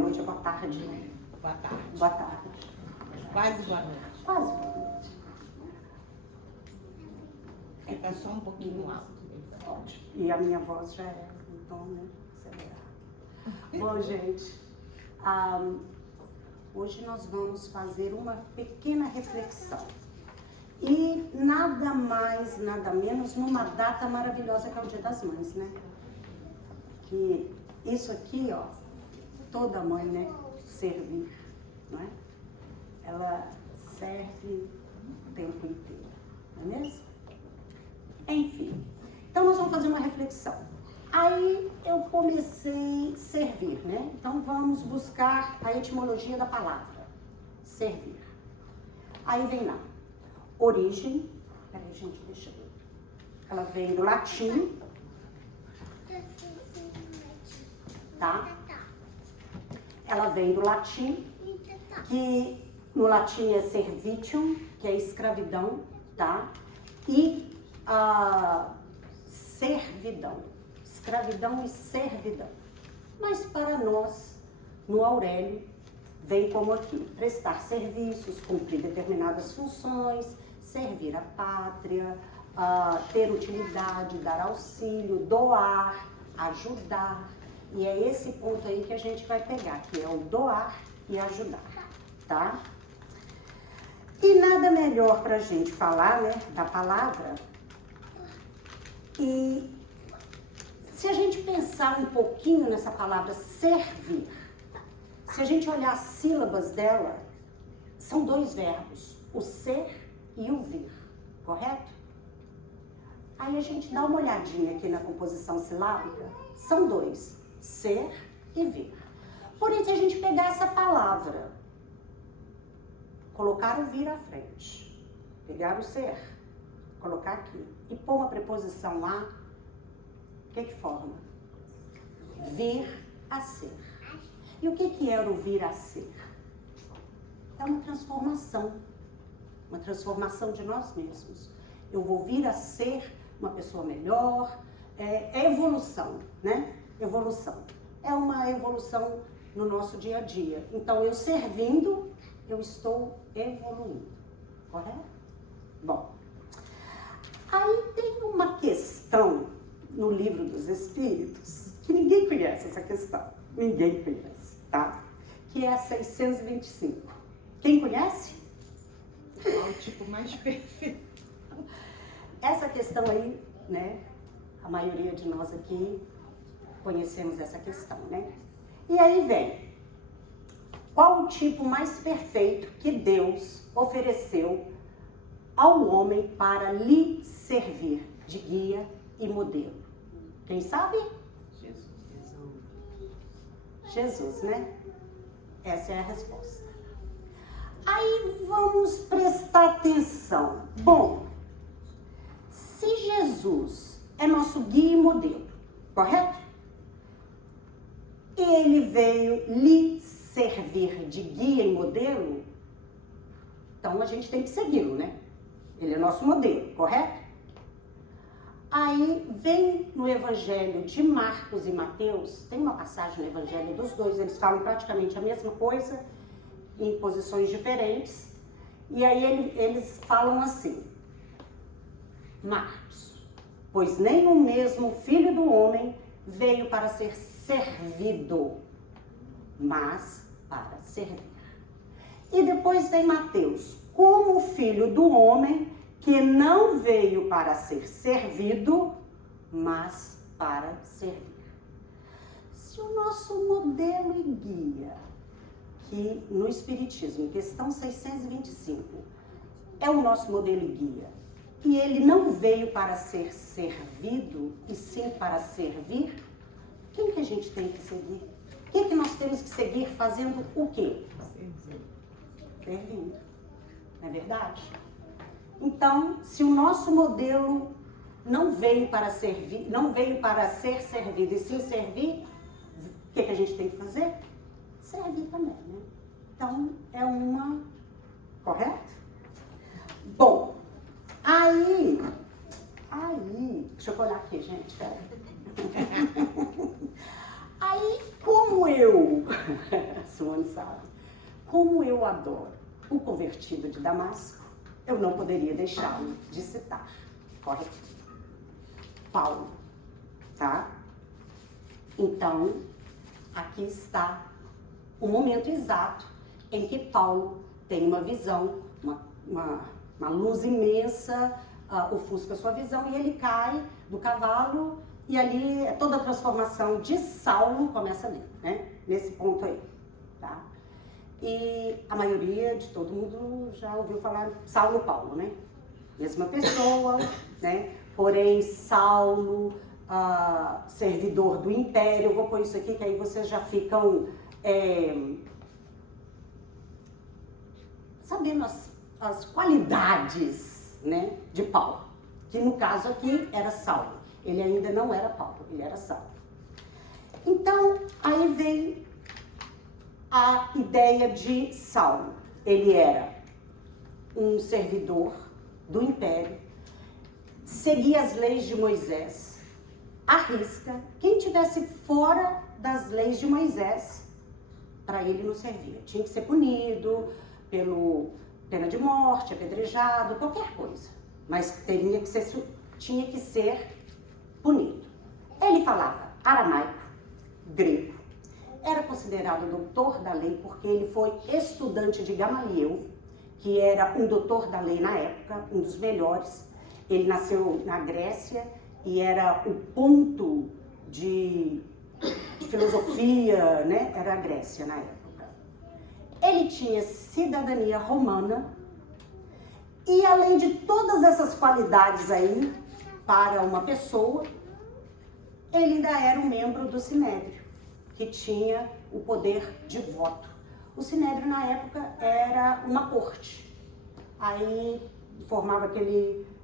noite, é boa tarde, né? Boa tarde. Boa tarde. Quase boa noite. Quase boa noite. É, tá só um pouquinho alto. Ótimo. E a minha voz já é um tom, né? Acelerado. Bom, gente, hoje nós vamos fazer uma pequena reflexão. E nada mais, nada menos, numa data maravilhosa que é o Dia das Mães, né? Que isso aqui, ó, toda mãe, né? Servir, não é? Ela serve o tempo inteiro, não é mesmo? Enfim, então nós vamos fazer uma reflexão. Aí eu comecei a servir, né? Então vamos buscar a etimologia da palavra, servir. Aí vem lá, origem, peraí gente, deixa eu ver. Ela vem do latim, tá? Ela vem do latim, que no latim é servitium, que é escravidão, tá? E servidão, escravidão e servidão. Mas para nós, no Aurélio, vem como aqui, prestar serviços, cumprir determinadas funções, servir a pátria, ter utilidade, dar auxílio, doar, ajudar. E é esse ponto aí que a gente vai pegar, que é o doar e ajudar, tá? E nada melhor para a gente falar, né, da palavra. E se a gente pensar um pouquinho nessa palavra servir, se a gente olhar as sílabas dela, são dois verbos, o ser e o vir, correto? Aí a gente dá uma olhadinha aqui na composição silábica, são dois, ser e vir. Por isso a gente pegar essa palavra, colocar o vir à frente, pegar o ser, colocar aqui e pôr uma preposição lá, o que forma? Vir a ser. E o que era o vir a ser? É uma transformação de nós mesmos. Eu vou vir a ser uma pessoa melhor, é evolução, né? Evolução. É uma evolução no nosso dia a dia. Então, eu servindo, eu estou evoluindo, correto? Bom, aí tem uma questão no Livro dos Espíritos que ninguém conhece essa questão, ninguém conhece, tá? Que é a 625. Quem conhece? É o tipo mais perfeito. Essa questão aí, né? A maioria de nós aqui conhecemos essa questão, né? E aí vem, qual o tipo mais perfeito que Deus ofereceu ao homem para lhe servir de guia e modelo? Quem sabe? Jesus, né? Essa é a resposta. Aí vamos prestar atenção. Bom, se Jesus é nosso guia e modelo, correto? E ele veio lhe servir de guia e modelo, então a gente tem que segui-lo, né? Ele é nosso modelo, correto? Aí vem no Evangelho de Marcos e Mateus, tem uma passagem no Evangelho dos dois, eles falam praticamente a mesma coisa, em posições diferentes, e aí eles falam assim, Marcos, pois nem o mesmo Filho do Homem veio para ser servido, mas para servir. E depois vem Mateus, como o Filho do Homem que não veio para ser servido, mas para servir. Se o nosso modelo e guia, que no Espiritismo, questão 625, é o nosso modelo e guia, e ele não veio para ser servido, e sim para servir, quem que a gente tem que seguir? Quem que nós temos que seguir fazendo o quê? Servindo. Não é verdade? Então, se o nosso modelo não veio para servir, não veio para ser servido e sim servir, o que a gente tem que fazer? Servir também, né? Então, é uma... Correto? Bom, aí... Deixa eu olhar aqui, gente, peraí. Aí, como eu Simone sabe. Como eu adoro o convertido de Damasco, eu não poderia deixá-lo de citar. Correto? Paulo, tá? Então, aqui está o momento exato em que Paulo tem uma visão, uma luz imensa, ofusca a sua visão, e ele cai do cavalo, e ali toda a transformação de Saulo começa ali, né? Nesse ponto aí, tá? E a maioria de todo mundo já ouviu falar Saulo Paulo, né? Mesma pessoa, né? Porém, Saulo, servidor do império, eu vou pôr isso aqui que aí vocês já ficam sabendo as qualidades, né, de Paulo, que no caso aqui era Saulo. Ele ainda não era Paulo, ele era Saulo. Então, aí vem a ideia de Saulo. Ele era um servidor do império, seguia as leis de Moisés, à risca. Quem tivesse fora das leis de Moisés, para ele não servia. Tinha que ser punido pelo pena de morte, apedrejado, qualquer coisa. Mas tinha que ser punido. Ele falava aramaico, grego, era considerado doutor da lei porque ele foi estudante de Gamaliel, que era um doutor da lei na época, um dos melhores. Ele nasceu na Grécia e era o ponto de filosofia, né? Era a Grécia na época. Ele tinha cidadania romana e, além de todas essas qualidades aí para uma pessoa, ele ainda era um membro do Sinédrio, que tinha o poder de voto. O Sinédrio, na época, era uma corte. Aí formava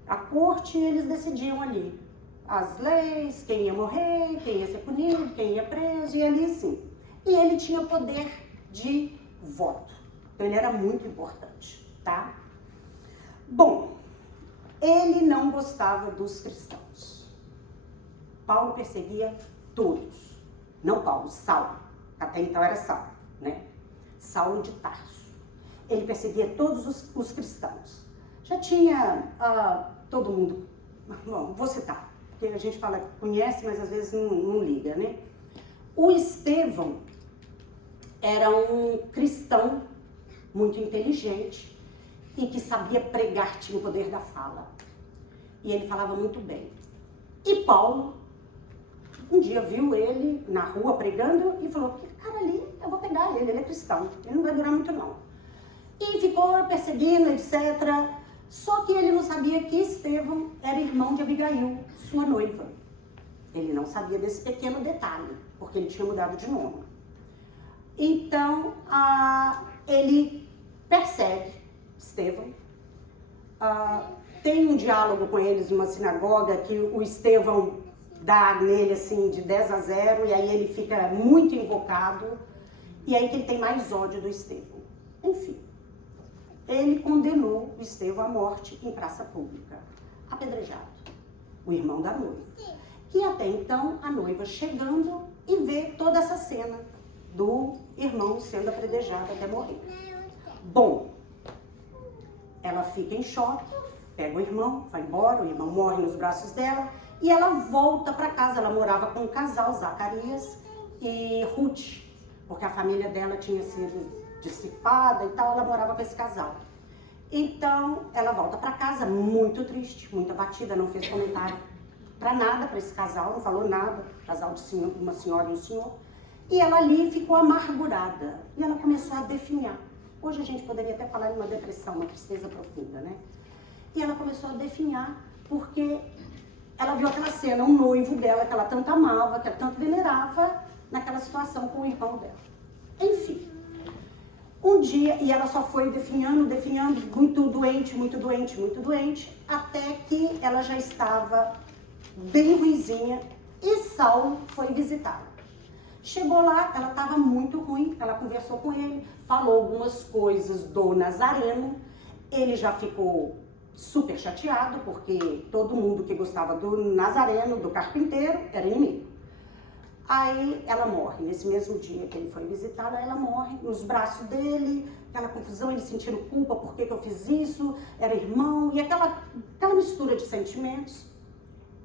a corte e eles decidiam ali as leis, quem ia morrer, quem ia ser punido, quem ia preso, e ali sim. E ele tinha poder de voto. Então, ele era muito importante, tá? Bom, ele não gostava dos cristãos. Paulo perseguia todos. Não Paulo, Saulo. Até então era Saulo, né? Saulo de Tarso. Ele perseguia todos os cristãos. Já tinha todo mundo... Bom, vou citar, porque a gente fala, conhece, mas às vezes não liga, né? O Estevão era um cristão muito inteligente e que sabia pregar, tinha o poder da fala. E ele falava muito bem. E Paulo, um dia viu ele na rua pregando e falou, cara ali, eu vou pegar ele é cristão, ele não vai durar muito não. E ficou perseguindo, etc. Só que ele não sabia que Estevão era irmão de Abigail, sua noiva. Ele não sabia desse pequeno detalhe, porque ele tinha mudado de nome. Então, ele persegue Estevão, tem um diálogo com eles numa sinagoga que o Estevão dá nele assim de 10-0 e aí ele fica muito invocado e aí que ele tem mais ódio do Estevão. Enfim, ele condenou o Estevão à morte em praça pública, apedrejado, o irmão da noiva. Que até então a noiva chegando e vê toda essa cena do irmão sendo apedrejado até morrer. Bom, ela fica em choque, pega o irmão, vai embora, o irmão morre nos braços dela e ela volta para casa. Ela morava com um casal, Zacarias e Ruth, porque a família dela tinha sido dissipada e tal, ela morava com esse casal. Então, ela volta para casa muito triste, muito abatida, não fez comentário para nada para esse casal, não falou nada, casal de uma senhora e um senhor. E ela ali ficou amargurada e ela começou a definhar. Hoje a gente poderia até falar de uma depressão, uma tristeza profunda, né? E ela começou a definhar porque ela viu aquela cena, um noivo dela que ela tanto amava, que ela tanto venerava, naquela situação com o irmão dela. Enfim, um dia, e ela só foi definhando, muito doente, até que ela já estava bem ruinzinha e Saulo foi visitá-la. Chegou lá, ela estava muito ruim, ela conversou com ele, falou algumas coisas do Nazareno, ele já ficou super chateado, porque todo mundo que gostava do Nazareno, do carpinteiro, era inimigo. Aí ela morre, nesse mesmo dia que ele foi visitá-la, ela morre nos braços dele, aquela confusão, ele sentindo culpa, por que eu fiz isso, era irmão, e aquela mistura de sentimentos.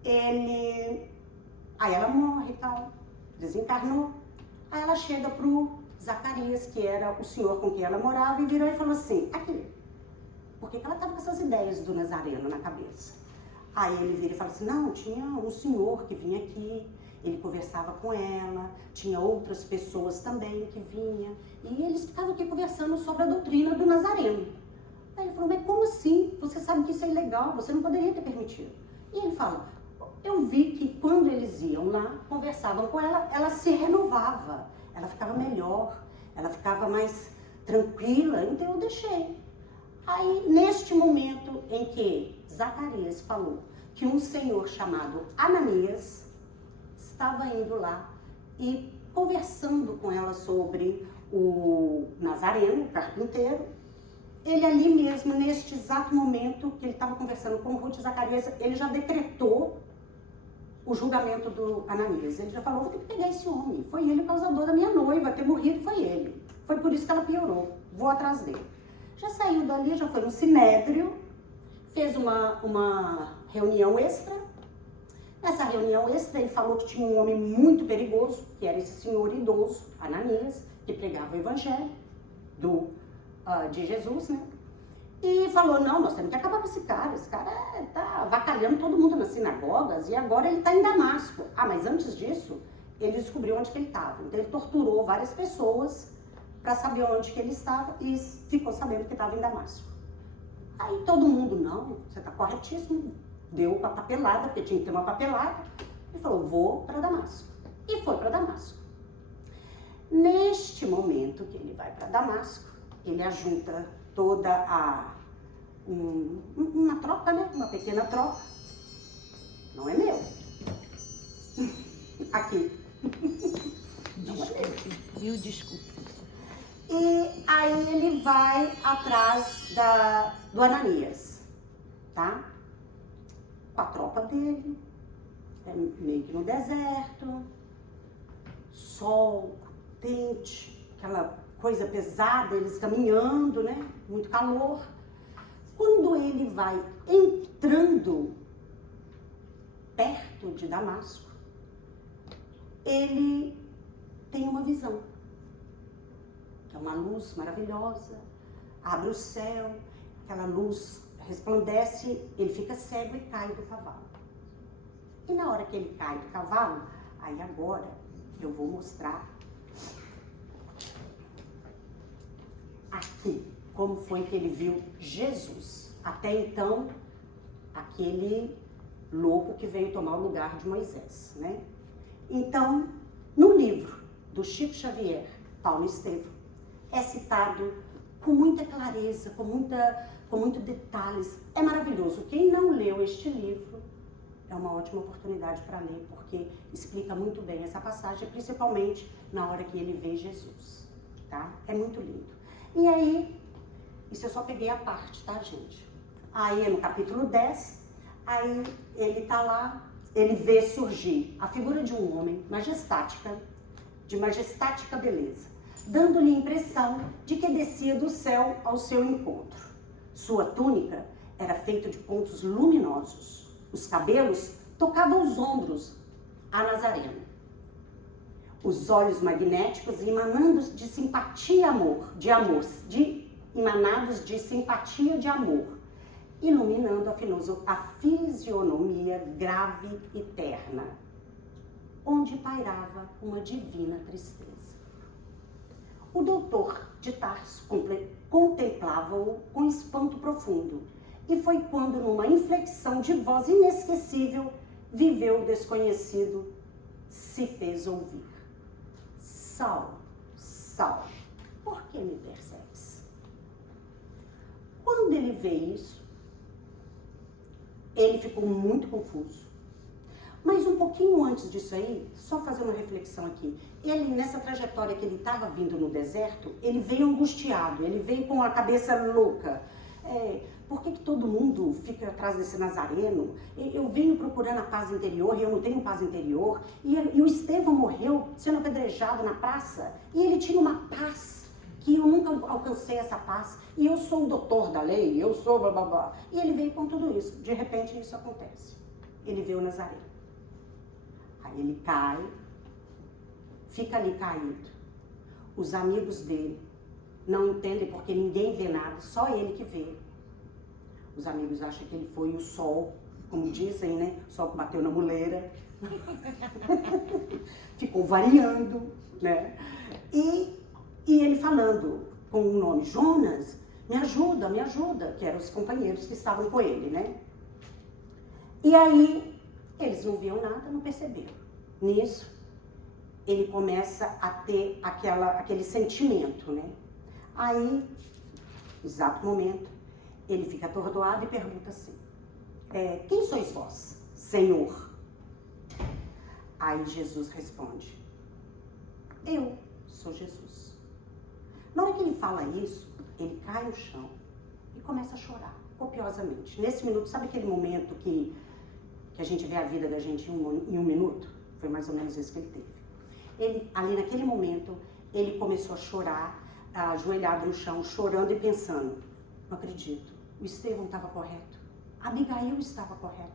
Aí ela morre e tal, desencarnou. Aí ela chega pro Zacarias, que era o senhor com quem ela morava, e virou e falou assim, aqui, por que ela estava com essas ideias do Nazareno na cabeça? Aí ele vira e fala assim, não, tinha um senhor que vinha aqui, ele conversava com ela, tinha outras pessoas também que vinham, e eles ficavam aqui conversando sobre a doutrina do Nazareno. Aí ele falou, mas como assim? Você sabe que isso é ilegal, você não poderia ter permitido. E ele fala, eu vi que quando eles iam lá, conversavam com ela, ela se renovava, ela ficava melhor, ela ficava mais tranquila, então eu deixei. Aí, neste momento em que Zacarias falou que um senhor chamado Ananias estava indo lá e conversando com ela sobre o Nazareno, o carpinteiro, ele ali mesmo, neste exato momento que ele estava conversando com Ruth e Zacarias, ele já decretou o julgamento do Ananias. Ele já falou, vou ter que pegar esse homem, foi ele o causador da minha noiva, ter morrido foi ele. Foi por isso que ela piorou, vou atrás dele. Já saiu dali, já foi no sinédrio, fez uma reunião extra. Nessa reunião extra, ele falou que tinha um homem muito perigoso, que era esse senhor idoso, Ananias, que pregava o evangelho de Jesus, né? E falou, não, nós temos que acabar com esse cara tá avacalhando todo mundo nas sinagogas e agora ele está em Damasco. Ah, mas antes disso, ele descobriu onde que ele estava. Então ele torturou várias pessoas para saber onde que ele estava e ficou sabendo que estava em Damasco. Aí todo mundo, não, você está corretíssimo, deu uma papelada, porque tinha que ter uma papelada, e falou, vou para Damasco. E foi para Damasco. Neste momento que ele vai para Damasco, ele ajunta toda uma troca, né? Uma pequena troca. Não é meu. Aqui. Desculpe. E aí ele vai atrás do Ananias, tá? Com a tropa dele, meio que no deserto, sol, quente, aquela coisa pesada, eles caminhando, né? Muito calor. Quando ele vai entrando perto de Damasco, ele tem uma visão. É uma luz maravilhosa, abre o céu, aquela luz resplandece, ele fica cego e cai do cavalo. E na hora que ele cai do cavalo, aí agora eu vou mostrar aqui como foi que ele viu Jesus. Até então, aquele louco que veio tomar o lugar de Moisés, né? Então, no livro do Chico Xavier, Paulo Estevam, é citado com muita clareza, com muitos detalhes. É maravilhoso. Quem não leu este livro, é uma ótima oportunidade para ler, porque explica muito bem essa passagem, principalmente na hora que ele vê Jesus, tá? É muito lindo. E aí, isso eu só peguei a parte, tá, gente? Aí, no capítulo 10, aí ele tá lá, ele vê surgir a figura de um homem de majestática beleza, dando-lhe a impressão de que descia do céu ao seu encontro. Sua túnica era feita de pontos luminosos. Os cabelos tocavam os ombros a Nazareno. Os olhos magnéticos emanados de simpatia e amor, iluminando a fisionomia grave e terna, onde pairava uma divina tristeza. O doutor de Tarso contemplava-o com espanto profundo, e foi quando, numa inflexão de voz inesquecível, viveu o desconhecido, se fez ouvir. Saulo, Saulo, por que me persegues? Quando ele vê isso, ele ficou muito confuso. Mas um pouquinho antes disso aí, só fazer uma reflexão aqui. Ele, nessa trajetória que ele estava vindo no deserto, ele veio angustiado, ele veio com a cabeça louca. por que todo mundo fica atrás desse Nazareno? Eu venho procurando a paz interior e eu não tenho paz interior. E o Estevão morreu sendo apedrejado na praça e ele tinha uma paz que eu nunca alcancei essa paz. E eu sou o doutor da lei, eu sou blá blá blá. E ele veio com tudo isso. De repente isso acontece. Ele vê o Nazareno. Aí ele cai, fica ali caído. Os amigos dele não entendem porque ninguém vê nada, só ele que vê. Os amigos acham que ele foi o sol, como dizem, né? O sol que bateu na muleira. Ficou variando, né? E ele falando com o nome Jonas, me ajuda, que eram os companheiros que estavam com ele, né? E aí, eles não viam nada, não perceberam. Nisso, ele começa a ter aquele sentimento, né? Aí, exato momento, ele fica atordoado e pergunta assim, quem sois vós, Senhor? Aí Jesus responde, eu sou Jesus. Na hora que ele fala isso, ele cai no chão e começa a chorar, copiosamente. Nesse minuto, sabe aquele momento que a gente vê a vida da gente em um minuto? Foi mais ou menos isso que ele teve. Ali naquele momento, ele começou a chorar, ajoelhado no chão, chorando e pensando, não acredito, o Estevão estava correto, a Abigail estava correta,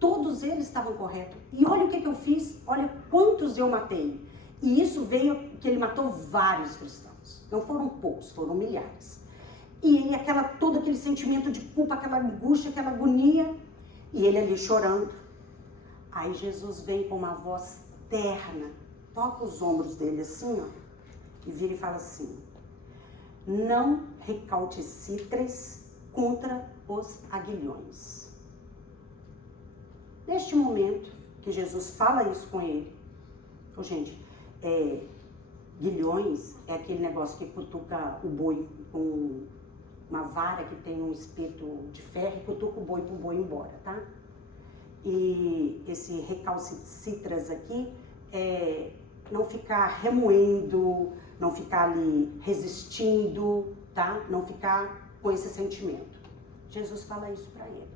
todos eles estavam corretos. E olha o que eu fiz, olha quantos eu matei. E isso veio que ele matou vários cristãos, não foram poucos, foram milhares. E ele, todo aquele sentimento de culpa, aquela angústia, aquela agonia, e ele ali chorando. Aí Jesus vem com uma voz terna, toca os ombros dele assim, ó, e vira e fala assim, não recalcitres contra os aguilhões. Neste momento que Jesus fala isso com ele, gente, guilhões é aquele negócio que cutuca o boi com uma vara que tem um espeto de ferro e cutuca o boi para o boi ir embora, tá? E esse recalcitras aqui é não ficar remoendo, não ficar ali resistindo, tá? Não ficar com esse sentimento. Jesus fala isso para ele.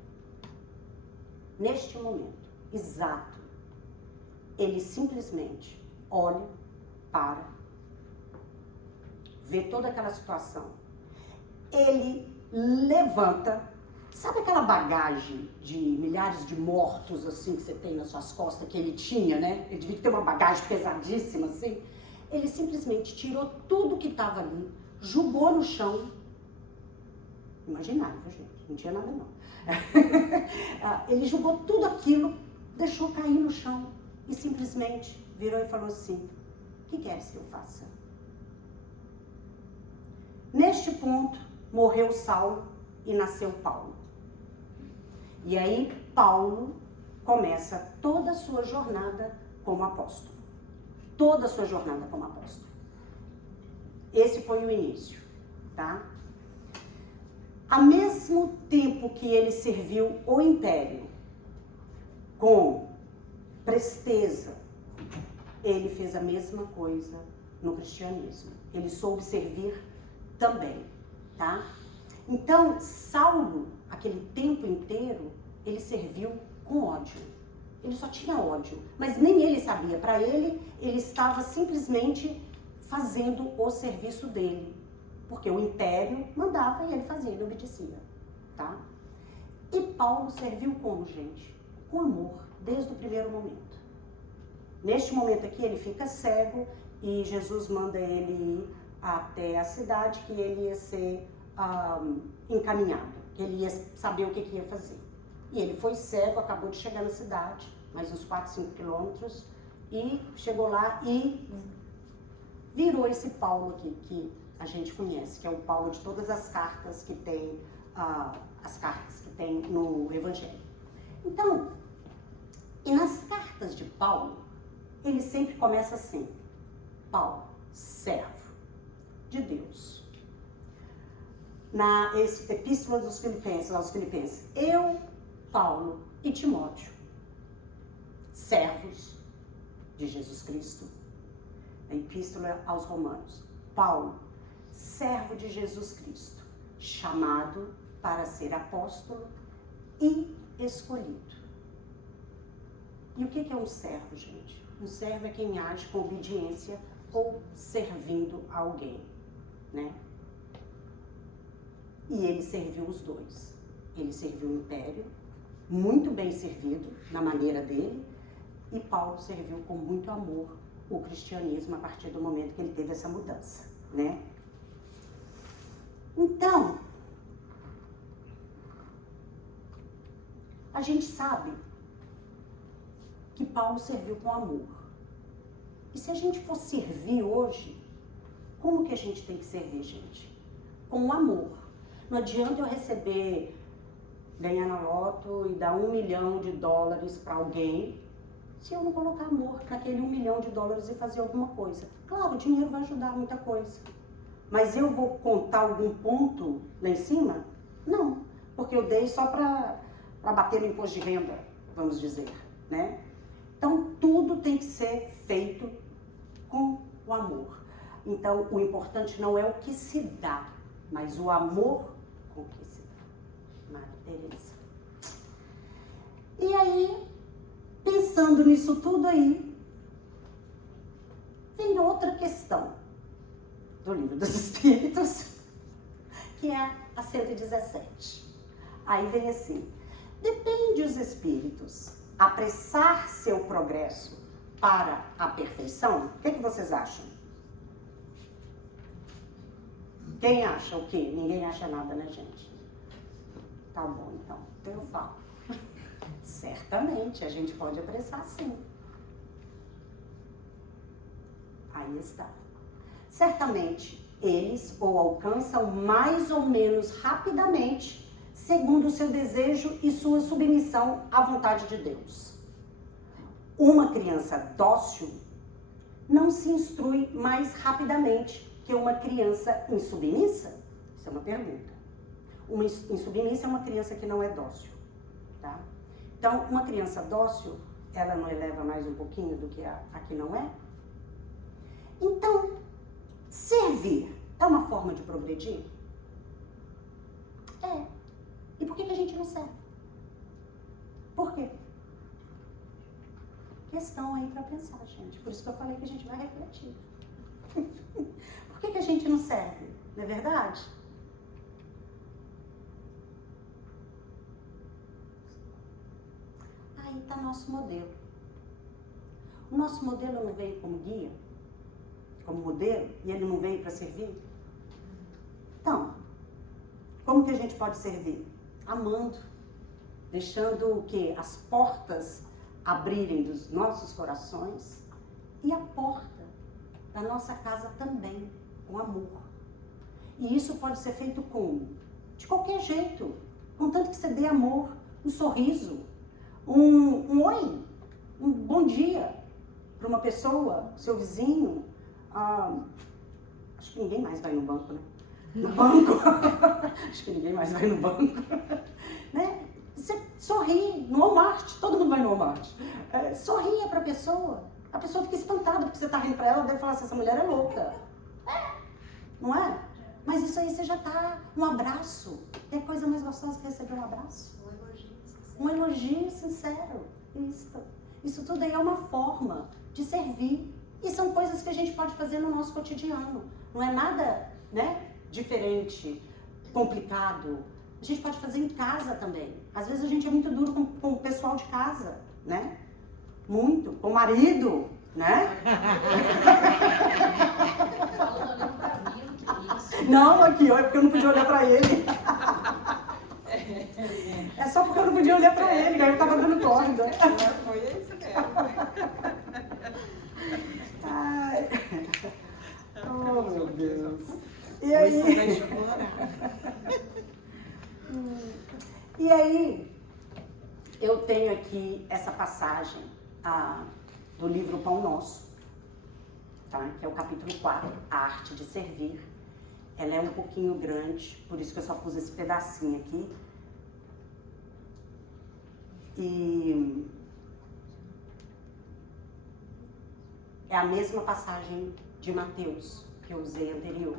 Neste momento, exato, ele simplesmente olha, para, vê toda aquela situação. Ele levanta, sabe aquela bagagem de milhares de mortos assim que você tem nas suas costas, que ele tinha, né? Ele devia ter uma bagagem pesadíssima assim. Ele simplesmente tirou tudo que estava ali, jogou no chão. Imaginário, gente? Não tinha nada não. Ele jogou tudo aquilo, deixou cair no chão e simplesmente virou e falou assim, o que queres que eu faça? Neste ponto, morreu Saulo e nasceu Paulo. E aí, Paulo começa toda a sua jornada como apóstolo. Toda a sua jornada como apóstolo. Esse foi o início, tá? Ao mesmo tempo que ele serviu o império com presteza, ele fez a mesma coisa no cristianismo. Ele soube servir também, tá? Então, Saulo, aquele tempo inteiro, ele serviu com ódio. Ele só tinha ódio, mas nem ele sabia. Para ele, ele estava simplesmente fazendo o serviço dele. Porque o império mandava e ele fazia, ele obedecia, tá? E Paulo serviu como, gente? Com amor, desde o primeiro momento. Neste momento aqui, ele fica cego e Jesus manda ele ir até a cidade que ele ia ser encaminhado, que ele ia saber o que ia fazer. E ele foi cego, acabou de chegar na cidade, mais uns 4, 5 quilômetros, e chegou lá e virou esse Paulo aqui, que a gente conhece, que é o Paulo de todas as cartas que tem, as cartas que tem no Evangelho. Então, e nas cartas de Paulo, ele sempre começa assim, Paulo, servo de Deus. Na Epístola dos Filipenses, aos Filipenses, eu, Paulo e Timóteo, servos de Jesus Cristo. A Epístola aos Romanos, Paulo, servo de Jesus Cristo, chamado para ser apóstolo e escolhido. E o que é um servo, gente? Um servo é quem age com obediência ou servindo a alguém, né? E ele serviu os dois. Ele serviu o império, muito bem servido, na maneira dele, e Paulo serviu com muito amor o cristianismo a partir do momento que ele teve essa mudança, né? Então, a gente sabe que Paulo serviu com amor. E se a gente for servir hoje, como que a gente tem que servir, gente? Com amor. Não adianta eu receber, ganhar na loto e dar $1 milhão para alguém, se eu não colocar amor naquele $1 milhão e fazer alguma coisa. Claro, o dinheiro vai ajudar muita coisa. Mas eu vou contar algum ponto lá em cima? Não, porque eu dei só para bater no imposto de renda, vamos dizer, né? Então, tudo tem que ser feito com o amor. Então, o importante não é o que se dá, mas o amor com o que se dá. Maria Teresa. E aí, pensando nisso tudo aí, vem outra questão do Livro dos Espíritos, que é a 117. Aí vem assim: depende os espíritos apressar seu progresso para a perfeição? O que vocês acham? Quem acha o quê? Ninguém acha nada, né, gente? Tá bom, então eu falo. Certamente, a gente pode apressar, sim. Aí está. Certamente, eles o alcançam mais ou menos rapidamente, segundo o seu desejo e sua submissão à vontade de Deus. Uma criança dócil não se instrui mais rapidamente que uma criança insubmissa? Isso é uma pergunta. Uma insubmissa é uma criança que não é dócil, tá? Então, uma criança dócil, ela não eleva mais um pouquinho do que a que não é? Então, servir é uma forma de progredir? É. E por que a gente não serve? Por quê? Questão aí para pensar, gente. Por isso que eu falei que a gente vai refletir. Por que a gente não serve? Não é verdade? Aí está nosso modelo. O nosso modelo não veio como guia, como modelo, e ele não veio para servir? Então, como que a gente pode servir? Amando, deixando o quê? As portas abrirem dos nossos corações e a porta da nossa casa também, com amor. E isso pode ser feito como? De qualquer jeito, contanto que você dê amor, um sorriso, um oi, um bom dia para uma pessoa, seu vizinho. Acho que ninguém mais vai no banco, né? No banco. Acho que ninguém mais vai no banco. Né? Você sorri no Walmart, todo mundo vai no Walmart. Sorria para a pessoa fica espantada porque você está rindo para ela, deve falar assim, essa mulher é louca. Não é? Mas isso aí você já está, um abraço. Tem coisa mais gostosa que receber um abraço? Um elogio sincero. Isso tudo aí é uma forma de servir. E são coisas que a gente pode fazer no nosso cotidiano. Não é nada, né, diferente, complicado. A gente pode fazer em casa também. Às vezes a gente é muito duro com o pessoal de casa, né? Muito. Com o marido, né? Não, aqui, é porque eu não podia olhar pra ele. É só porque eu não podia olhar pra ele, aí eu tava dando corda. Foi isso mesmo. Ai. Oh, meu Deus. E aí? E aí, eu tenho aqui essa passagem do livro Pão Nosso, tá? Que é o capítulo 4, A Arte de Servir. Ela é um pouquinho grande, por isso que eu só pus esse pedacinho aqui. E é a mesma passagem de Mateus que eu usei anterior,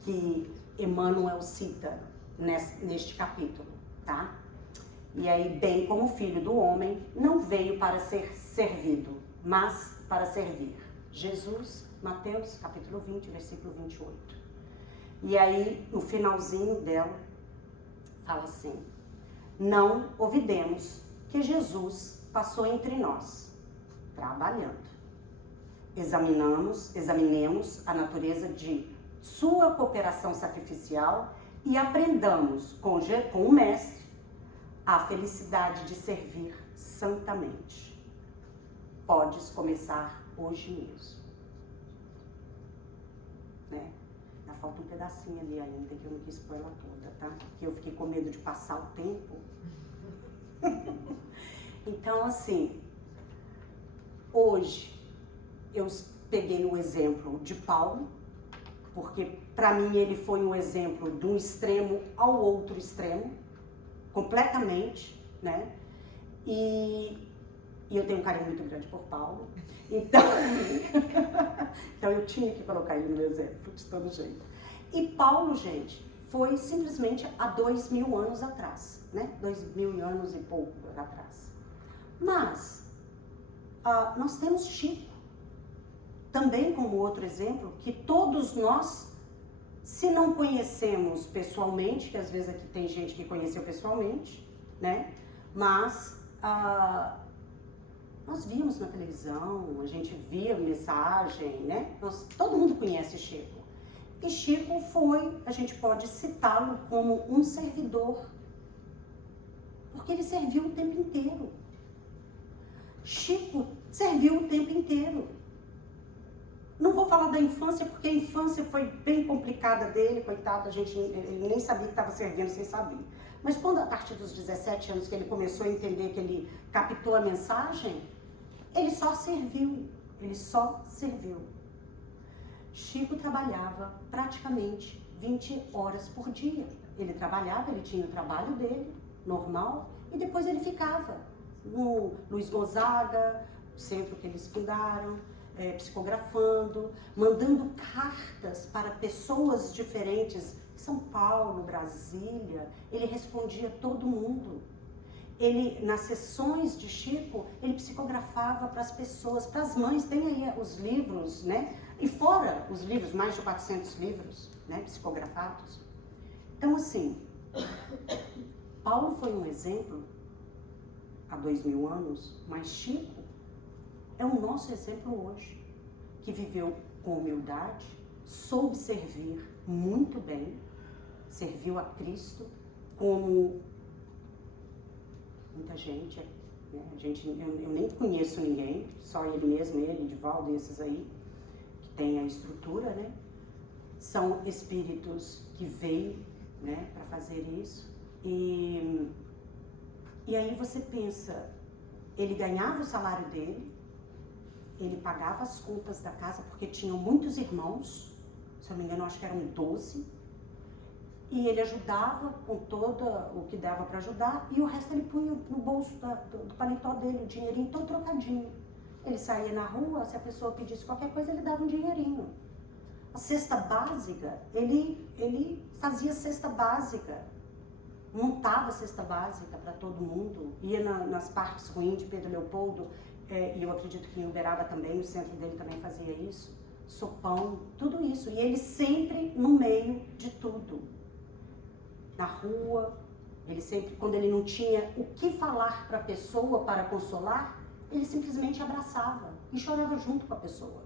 que Emmanuel cita neste capítulo, tá? E aí, bem como o Filho do Homem não veio para ser servido, mas para servir. Jesus, Mateus, capítulo 20, versículo 28. E aí, no finalzinho dela, fala assim: não ouvidemos que Jesus passou entre nós, trabalhando. Examinemos a natureza de sua cooperação sacrificial e aprendamos com o Mestre a felicidade de servir santamente. Podes começar hoje mesmo. Né? Já falta um pedacinho ali ainda, que eu não quis pôr ela toda, tá? Porque eu fiquei com medo de passar o tempo. Então, assim, hoje eu peguei o exemplo de Paulo, porque para mim ele foi um exemplo de um extremo ao outro extremo, completamente, né? E eu tenho um carinho muito grande por Paulo, então, então eu tinha que colocar ele no exemplo, de todo jeito. E Paulo, gente, foi simplesmente há 2000 anos atrás, né? 2000 anos e pouco atrás. Mas, nós temos Chico, também como outro exemplo, que todos nós, se não conhecemos pessoalmente, que às vezes aqui tem gente que conheceu pessoalmente, né? Mas nós víamos na televisão, a gente via mensagem, né? Todo mundo conhece Chico. E Chico foi, a gente pode citá-lo como um servidor, porque ele serviu o tempo inteiro. Chico serviu o tempo inteiro. Não vou falar da infância, porque a infância foi bem complicada dele, coitado, ele nem sabia que estava servindo sem saber. Mas quando, a partir dos 17 anos, que ele começou a entender, que ele captou a mensagem, ele só serviu, Chico trabalhava praticamente 20 horas por dia. Ele trabalhava, ele tinha o trabalho dele, normal, e depois ele ficava no Luiz Gonzaga, centro que eles fundaram, psicografando, mandando cartas para pessoas diferentes, São Paulo, Brasília, ele respondia a todo mundo. Ele, nas sessões de Chico, ele psicografava para as pessoas, para as mães, tem aí os livros, né? E fora os livros, mais de 400 livros, né, psicografados. Então, assim, Paulo foi um exemplo há 2000 anos, mas Chico é o nosso exemplo hoje, que viveu com humildade, soube servir muito bem, serviu a Cristo como muita gente, né? Eu nem conheço ninguém, só ele mesmo, ele, Divaldo, esses aí, que tem a estrutura, né? São espíritos que veio, né, para fazer isso. E aí você pensa, ele ganhava o salário dele, ele pagava as contas da casa, porque tinham muitos irmãos, se eu não me engano, acho que eram 12, e ele ajudava com todo o que dava para ajudar, e o resto ele punha no bolso do paletó dele, o dinheirinho todo trocadinho. Ele saía na rua, se a pessoa pedisse qualquer coisa, ele dava um dinheirinho. A cesta básica, ele fazia cesta básica, montava cesta básica para todo mundo, ia nas partes ruins de Pedro Leopoldo, e eu acredito que em Uberaba também, o centro dele também fazia isso, sopão, tudo isso. E ele sempre no meio de tudo. Na rua, ele sempre, quando ele não tinha o que falar para a pessoa para consolar, ele simplesmente abraçava e chorava junto com a pessoa.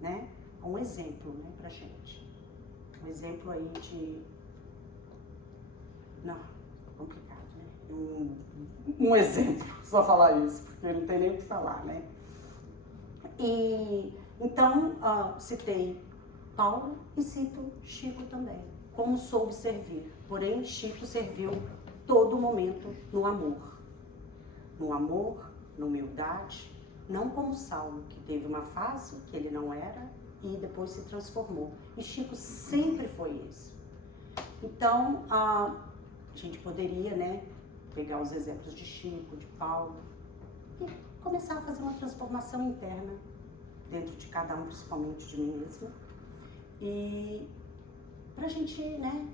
Né? Um exemplo, né, pra gente. Um exemplo aí de... Não, complicado, né? Um exemplo, só falar isso, porque não tem nem o que falar, né? E então, citei Paulo e cito Chico também, como soube servir. Porém, Chico serviu todo momento no amor. No amor, na humildade, não como Saulo, que teve uma fase que ele não era e depois se transformou. E Chico sempre foi isso. Então, a gente poderia, né, pegar os exemplos de Chico, de Paulo, e começar a fazer uma transformação interna dentro de cada um, principalmente de mim mesma. E pra gente, né,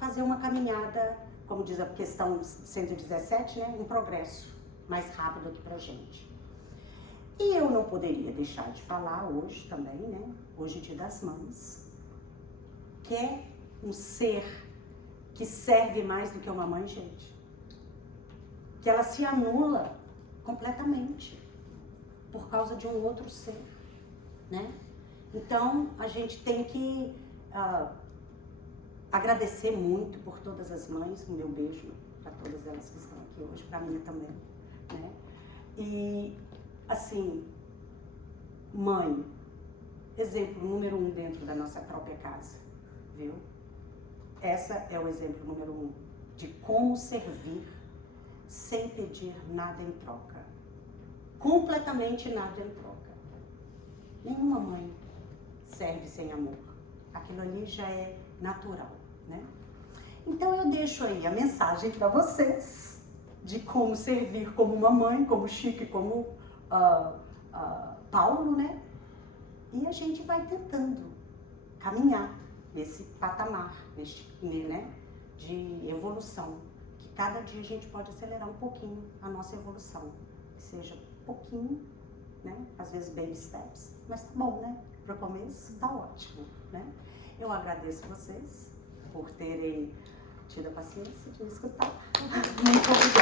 fazer uma caminhada, como diz a questão 117, né? Um progresso mais rápido aqui pra gente. E eu não poderia deixar de falar hoje também, né? Hoje é Dia das Mães, que é um ser que serve mais do que uma mãe, gente. Que ela se anula completamente por causa de um outro ser, né? Então, a gente tem que agradecer muito por todas as mães. O meu beijo para todas elas que estão aqui hoje, para mim também, né? E, assim, mãe, exemplo número 1 dentro da nossa própria casa, viu? Essa é o exemplo número 1 de como servir sem pedir nada em troca. Completamente nada em troca. Nenhuma mãe serve sem amor. Aquilo ali já é natural, né? Então eu deixo aí a mensagem para vocês de como servir como uma mãe, como Chico e como Paulo, né? E a gente vai tentando caminhar nesse patamar, né? De evolução. Que cada dia a gente pode acelerar um pouquinho a nossa evolução. Que seja pouquinho, né? Às vezes baby steps, mas tá bom, né? Para o começo tá ótimo, né? Eu agradeço vocês por terem tido a paciência de me escutar. Muito obrigada.